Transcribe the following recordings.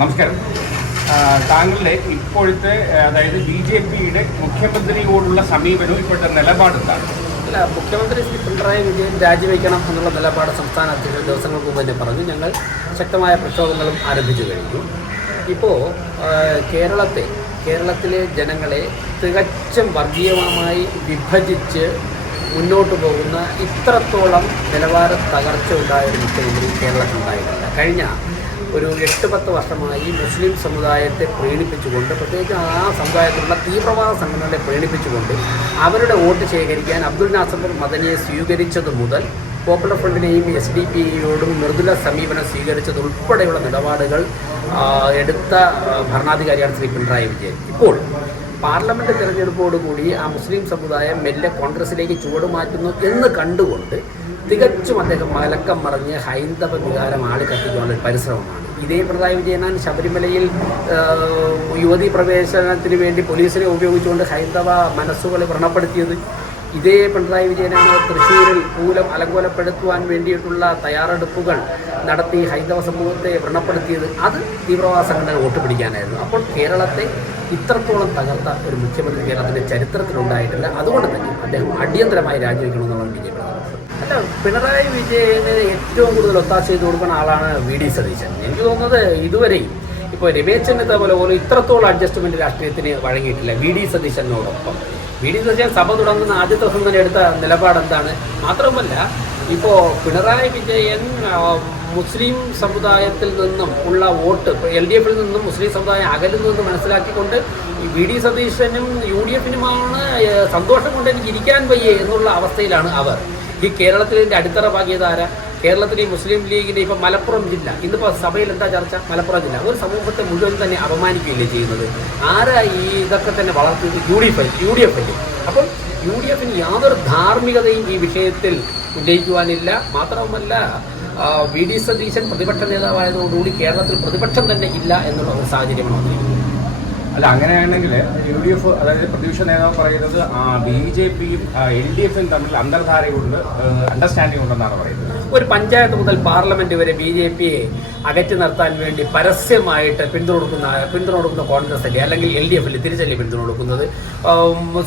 നമസ്കാരം. താങ്കളുടെ ഇപ്പോഴത്തെ അതായത് ബി ജെ പിയുടെ മുഖ്യമന്ത്രിയോടുള്ള സമീപനവും ഇപ്പോഴത്തെ നിലപാട് എന്താണ് അല്ല മുഖ്യമന്ത്രി ശ്രീ പിണറായി വിജയൻ രാജിവെക്കണം എന്നുള്ള നിലപാട് സംസ്ഥാന അധ്യക്ഷൻ ദിവസങ്ങൾക്ക് മുമ്പ് തന്നെ പറഞ്ഞു. ഞങ്ങൾ ശക്തമായ പ്രക്ഷോഭങ്ങളും ആരംഭിച്ചു കഴിഞ്ഞു. ഇപ്പോൾ കേരളത്തെ കേരളത്തിലെ ജനങ്ങളെ തികച്ചും വർഗീയമായി വിഭജിച്ച് മുന്നോട്ട് പോകുന്ന ഇത്രത്തോളം നിലവാര തകർച്ച ഉണ്ടായ മുഖ്യമന്ത്രി കേരളത്തിലുണ്ടായിട്ടില്ല കഴിഞ്ഞ ഒരു എട്ട് പത്ത് വർഷമായി മുസ്ലിം സമുദായത്തെ പ്രീണിപ്പിച്ചുകൊണ്ട് പ്രത്യേകിച്ച് ആ സമുദായത്തിലുള്ള തീവ്രവാദ സംഘടനകളെ പ്രീണിപ്പിച്ചുകൊണ്ട് അവരുടെ വോട്ട് ശേഖരിക്കാൻ അബ്ദുൽ നാസർ മദനിയെ സ്വീകരിച്ചത് മുതൽ പോപ്പുലർ ഫ്രണ്ടിനെയും എസ് ഡി യോടും മൃദുല സമീപനം സ്വീകരിച്ചത് ഉൾപ്പെടെയുള്ള നിലപാടുകൾ എടുത്ത ഭരണാധികാരിയാണ് ശ്രീ പിണറായി വിജയൻ. ഇപ്പോൾ പാർലമെന്റ് തെരഞ്ഞെടുപ്പോടുകൂടി ആ മുസ്ലിം സമുദായം മെല്ലെ കോൺഗ്രസിലേക്ക് ചുവടുമാറ്റുന്നു എന്ന് കണ്ടുകൊണ്ട് തികച്ചും അദ്ദേഹം മലക്കം മറിഞ്ഞ് ഹൈന്ദവ വികാരം ആളിക്കത്തിക്കാനുള്ള ഒരു പരിശ്രമമാണ്. ഇതേ പിണറായി വിജയനാൻ ശബരിമലയിൽ യുവതി പ്രവേശനത്തിന് വേണ്ടി പോലീസിനെ ഉപയോഗിച്ചുകൊണ്ട് ഹൈന്ദവ മനസ്സുകളെ വ്രണപ്പെടുത്തിയത് ഇതേ പിണറായി വിജയനാണ്. തൃശ്ശൂരിൽ പൂലം അലങ്കോലപ്പെടുത്തുവാൻ വേണ്ടിയിട്ടുള്ള തയ്യാറെടുപ്പുകൾ നടത്തി ഹൈന്ദവ സമൂഹത്തെ വ്രണപ്പെടുത്തിയത്. അത് തീവ്രവാദ സംഘടന വോട്ട് പിടിക്കാനായിരുന്നു അപ്പോൾ കേരളത്തെ ഇത്രത്തോളം തകർത്ത ഒരു മുഖ്യമന്ത്രി കേരളത്തിന്റെ ചരിത്രത്തിലുണ്ടായിട്ടില്ല. അതുകൊണ്ട് തന്നെ അദ്ദേഹം അടിയന്തരമായി രാജിവെക്കണമെന്നാണ് ബി ജെ പി അല്ല പിണറായി വിജയന് ഏറ്റവും കൂടുതൽ ഒത്താശ ചെയ്ത് കൊടുക്കുന്ന ആളാണ് വി ഡി സതീശൻ. എനിക്ക് തോന്നുന്നത് ഇതുവരെയും ഇപ്പോൾ രമേശ് ചെന്നിത്തല പോലെ പോലും ഇത്രത്തോളം അഡ്ജസ്റ്റ്മെന്റ് രാഷ്ട്രീയത്തിന് വഴങ്ങിയിട്ടില്ല വി ഡി സതീശനോടൊപ്പം. വി ഡി സതീശൻ സഭ തുടങ്ങുന്ന ആദ്യത്തെ ദിവസം തന്നെ എടുത്ത നിലപാട് എന്താണ്? മാത്രമല്ല ഇപ്പോ പിണറായി വിജയൻ മുസ്ലിം സമുദായത്തിൽ നിന്നും ഉള്ള വോട്ട് എൽ ഡി എഫിൽ നിന്നും മുസ്ലിം സമുദായം അകലുന്നതെന്ന് മനസ്സിലാക്കിക്കൊണ്ട് ഈ വി ഡി സതീശനും യു ഡി എഫിനുമാണ് സന്തോഷം കൊണ്ട് എനിക്ക് ഇരിക്കാൻ വയ്യേ എന്നുള്ള അവസ്ഥയിലാണ് അവർ. ഈ കേരളത്തിന്റെ അടിത്തറ പാകിയത് ആരാ? കേരളത്തിലെ മുസ്ലിം ലീഗിന്റെ ഇപ്പം മലപ്പുറം ജില്ല. ഇന്നിപ്പോൾ സഭയിൽ എന്താ ചർച്ച? മലപ്പുറം ജില്ല. ഒരു സമൂഹത്തെ മുഴുവൻ തന്നെ അപമാനിക്കുകയല്ലേ ചെയ്യുന്നത്? ആരാ ഈ ഇതൊക്കെ തന്നെ വളർത്തിയത്? U D F U D F അല്ലേ? അപ്പം യു ഡി എഫിന് യാതൊരു ധാർമ്മികതയും ഈ വിഷയത്തിൽ ഉന്നയിക്കുവാനില്ല. മാത്രവുമല്ല വി ഡി സതീശൻ പ്രതിപക്ഷ നേതാവായതോടുകൂടി കേരളത്തിൽ പ്രതിപക്ഷം തന്നെ ഇല്ല എന്നുള്ള ഒരു സാഹചര്യമാണ് വന്നിരിക്കുന്നത്. അല്ല അങ്ങനെയാണെങ്കിൽ യു ഡി എഫ് അതായത് പ്രതിപക്ഷ നേതാവ് പറയുന്നത് ബി ജെ പിയും എൽ ഡി എഫും തമ്മിൽ അന്തർധാരയുണ്ട് അണ്ടർസ്റ്റാൻഡിംഗ് ഉണ്ടെന്നാണ് പറയുന്നത്. ഒരു പഞ്ചായത്ത് മുതൽ പാർലമെന്റ് വരെ ബി ജെ പിയെ അകറ്റി നിർത്താൻ വേണ്ടി പരസ്യമായിട്ട് പിന്തുണ കൊടുക്കുന്ന പിന്തുണ കൊടുക്കുന്ന കോൺഗ്രസ് അല്ലേ? അല്ലെങ്കിൽ എൽ ഡി എഫ് അല്ലേ തിരിച്ചല്ലേ പിന്തുണ കൊടുക്കുന്നത്?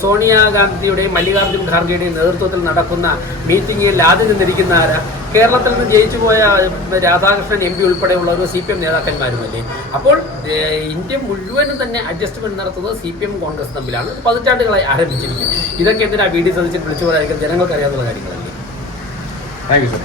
സോണിയാഗാന്ധിയുടെയും മല്ലികാർജുൻ ഖാർഗെയുടെയും നേതൃത്വത്തിൽ നടക്കുന്ന മീറ്റിംഗിൽ ആദ്യം നിന്നിരിക്കുന്ന ആരാ? കേരളത്തിൽ നിന്ന് ജയിച്ചു പോയ രാധാകൃഷ്ണൻ എം പി ഉൾപ്പെടെയുള്ളവർ സി പി എം നേതാക്കന്മാരുമല്ലേ? അപ്പോൾ ഇന്ത്യ മുഴുവനും തന്നെ അഡ്ജസ്റ്റ്മെന്റ് നടത്തുന്നത് സി പി എം കോൺഗ്രസ് തമ്മിലാണ്. പതിറ്റാണ്ടുകളായി ആരംഭിച്ചിരിക്കുന്നത് ഇതൊക്കെ എന്തിനാ വി ഡി വിളിച്ചു പറയാൻ ജനങ്ങൾക്ക് അറിയാവുന്ന കാര്യങ്ങളല്ലേ? Thank you sir.